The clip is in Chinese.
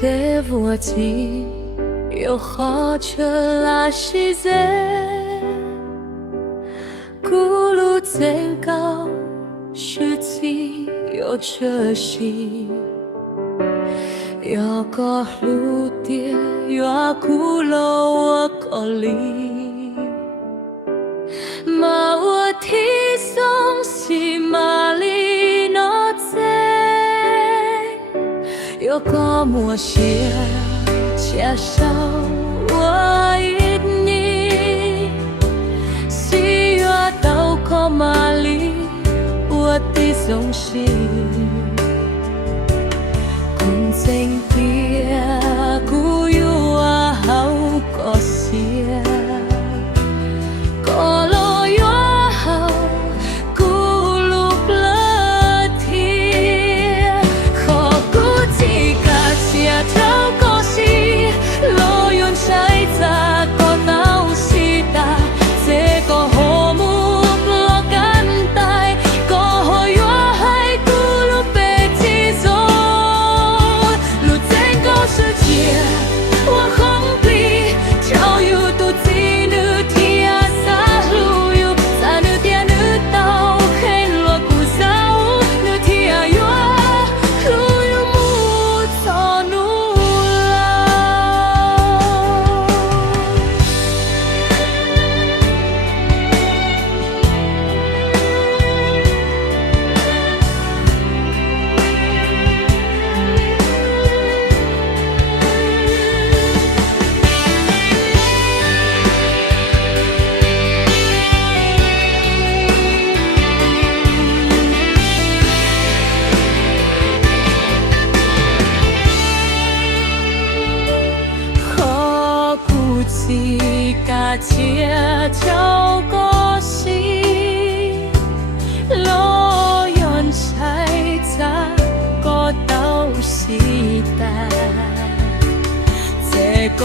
在我心又好着那是在咕噜真高是己有这心有个路点有古老我个里马我提松是马里诺在有个默写介绍我一你是我到过马里我的松心公正的古有我好个些个路有好古路了天可古几个些头个是路用晒在个闹西达这个好木了干带个好有海古路被记住路整个世界我红笔跳有都记得天沙路有在那点那道黑落古早那天有路有木草努好古迹嘎切跳过西路用晒在个道西带这个